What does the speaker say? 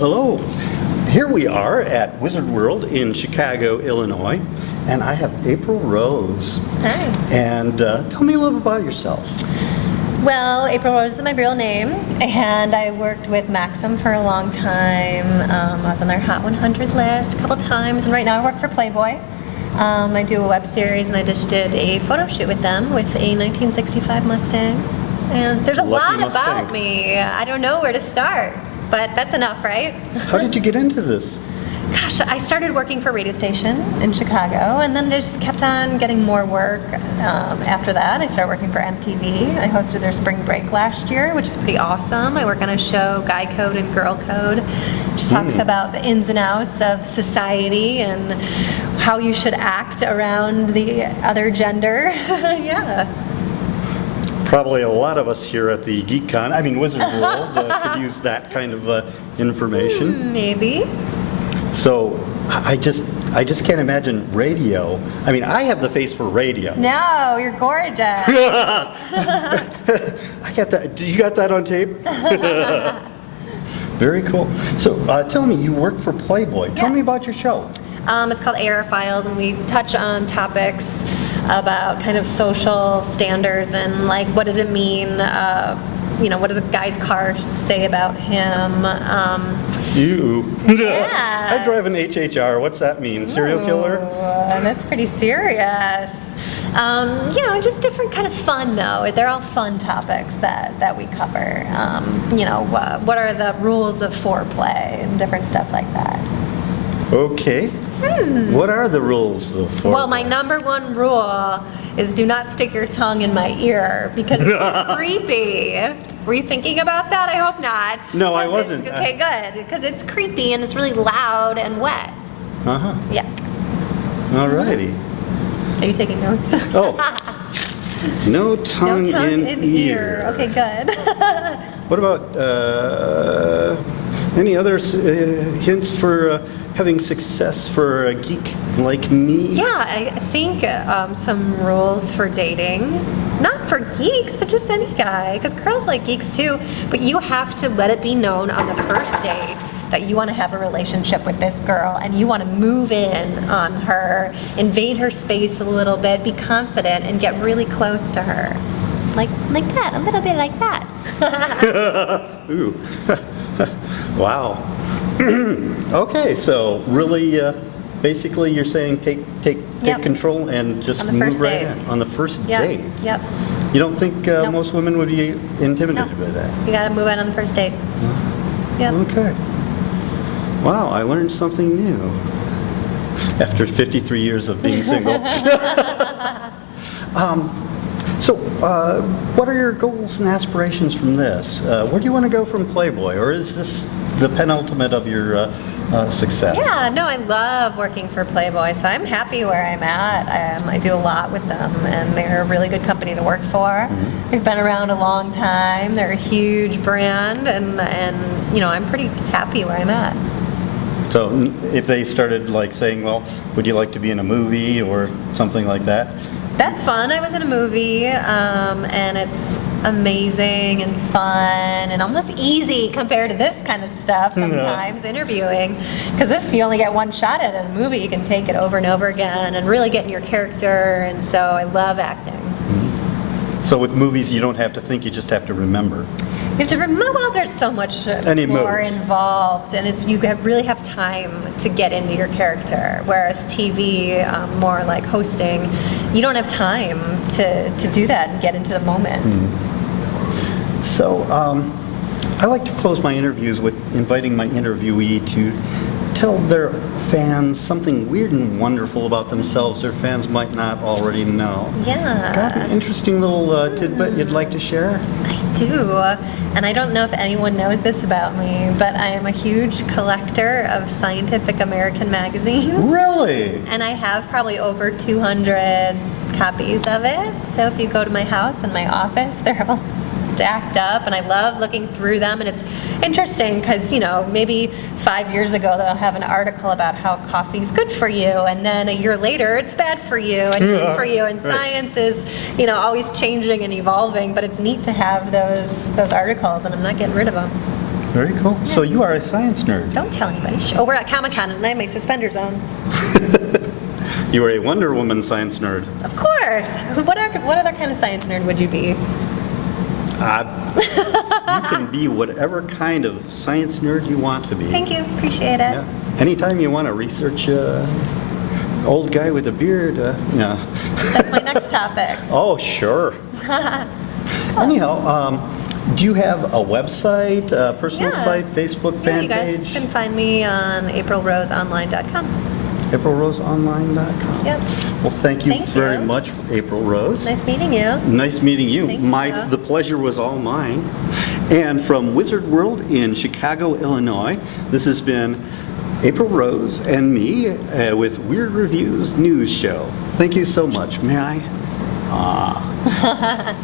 hello. Here we are at Wizard World in Chicago, Illinois, and I have April Rose. Hi. And tell me a little bit about yourself. Well, April Rose is my real name, and I worked with Maxim for a long time. I was on their Hot 100 list a couple times, and right now I work for Playboy. I do a web series, and I just did a photo shoot with them with a 1965 Mustang. And there's a lot about me. I don't know where to start, but that's enough, right? How did you get into this? Gosh, I started working for a radio station in Chicago, and then I just kept on getting more work. After that, I started working for MTV. I hosted their spring break last year, which is pretty awesome. I work on a show, Guy Code and Girl Code, which talks about the ins and outs of society and how you should act around the other gender. Yeah. Probably a lot of us here at the Wizard World could use that kind of information. Maybe. So I just can't imagine radio. I mean, I have the face for radio. No, you're gorgeous. I got that. You got that on tape? Very cool. So tell me, you work for Playboy. Tell me about your show. It's called AR Files, and we touch on topics about kind of social standards and like what does it mean, what does a guy's car say about him? You. Yeah. I drive an HHR. What's that mean? Serial killer? That's pretty serious. Just different kind of fun though. They're all fun topics that we cover. What are the rules of foreplay and different stuff like that. Okay. What are the rules of foreplay? Well, my number one rule is do not stick your tongue in my ear because it's creepy. Were you thinking about that? I hope not. No, I wasn't. Okay, good. Because it's creepy and it's really loud and wet. Uh-huh. Yeah. All righty. Are you taking notes? Oh. No tongue, no tongue in ear. Okay, good. What about any other hints for having success for a geek like me? Yeah, I think some rules for dating. Not for geeks, but just any guy, because girls like geeks too. But you have to let it be known on the first date that you want to have a relationship with this girl and you want to move in on her, invade her space a little bit, be confident, and get really close to her. Like that, a little bit like that. Ooh. Wow. Okay, so really, basically you're saying take control and just move right in on the first date. Yep. You don't think most women would be intimidated by that? You got to move in on the first date. Yep. Okay. Wow, I learned something new after 53 years of being single. So, what are your goals and aspirations from this? Where do you want to go from Playboy, or is this the penultimate of your success? Yeah, no, I love working for Playboy, so I'm happy where I'm at. I do a lot with them, and they're a really good company to work for. They've been around a long time. They're a huge brand, and I'm pretty happy where I'm at. So, if they started saying, well, would you like to be in a movie or something like that? That's fun. I was in a movie, and it's amazing and fun and almost easy compared to this kind of stuff sometimes, interviewing. Because this, you only get one shot at it. In a movie, you can take it over and over again and really get in your character, and so I love acting. So with movies, you don't have to think, you just have to remember. You have to remember, well, there's so much more involved, and you really have time to get into your character. Whereas TV, more like hosting, you don't have time to do that and get into the moment. So I like to close my interviews with inviting my interviewee to tell their fans something weird and wonderful about themselves their fans might not already know. Yeah. Got an interesting little tidbit you'd like to share? I do, and I don't know if anyone knows this about me, but I am a huge collector of Scientific American magazines. Really? And I have probably over 200 copies of it. So if you go to my house and my office, they're all stacked up, and I love looking through them. And it's interesting because, maybe 5 years ago they'll have an article about how coffee's good for you, and then a year later it's bad for you and good for you. And science is, always changing and evolving, but it's neat to have those articles, and I'm not getting rid of them. Very cool. So you are a science nerd. Don't tell anybody. Oh, we're at Comic-Con and I have my suspenders on. You are a Wonder Woman science nerd. Of course. What other kind of science nerd would you be? You can be whatever kind of science nerd you want to be. Thank you. Appreciate it. Yeah. Anytime you want to research old guy with a beard, yeah. That's my next topic. Oh, sure. Anyhow, do you have a website, a personal Yeah. site, Facebook Yeah, fan you guys page? can find me on aprilroseonline.com. AprilRoseOnline.com. Yep. Well, thank you Thank very you. much, April Rose. Nice meeting you. Nice meeting you. Thank you. The pleasure was all mine. And from Wizard World in Chicago, Illinois, this has been April Rose and me with Weird Reviews News Show. Thank you so much. May I?